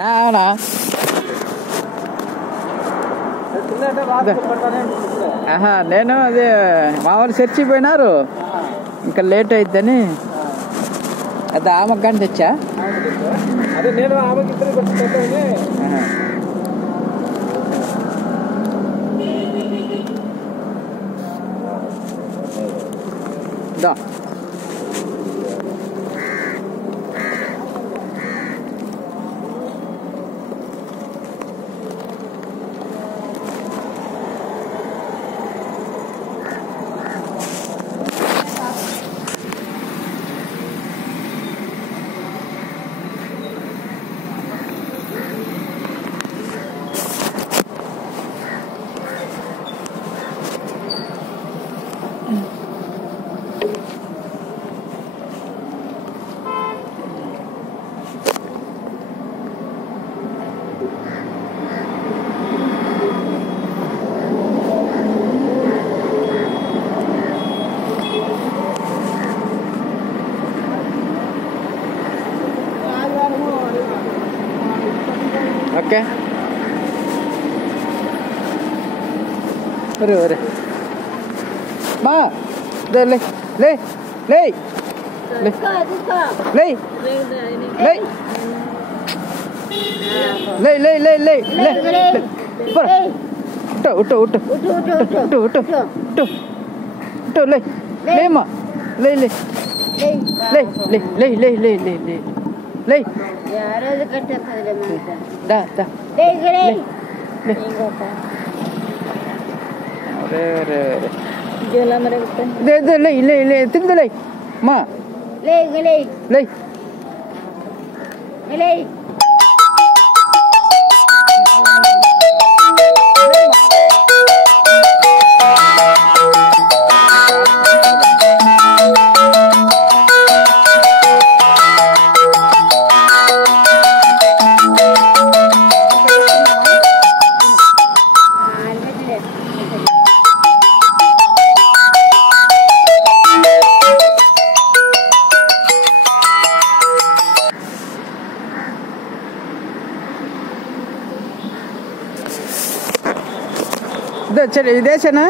అవునా? నేను అదే మా వాళ్ళు చర్చి పోయినారు, ఇంకా లేట్ అయిద్దని అది ఆమెకు కానీ తెచ్చా. అదే నేను ఆమెకి ఇద్దరు దా ఓకే. ఒరే ఒరే మా లే లే లే లే లే లే లే లే లే లే ఉట్టు ఉట్టు ఉట్టు ఉట్టు ఉట్టు ఉట్టు ఉట్టు లే లేమ్మా లే లే లే లే లే లే లే లే లే లే దా దా లే తిందు లే మా లే ఇదేసేనా?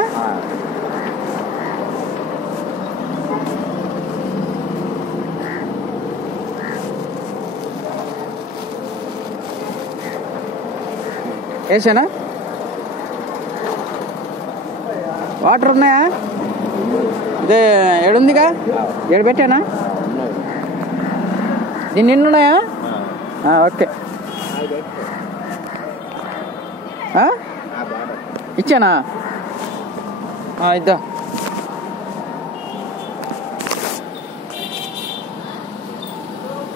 వేసానా? వాటర్ ఉన్నాయా? ఇదే ఏడుందిగా, ఏడు పెట్టానా? దీన్ని నిన్నున్నాయా? ఓకే. ఇచ్చానా? ఇద్దా.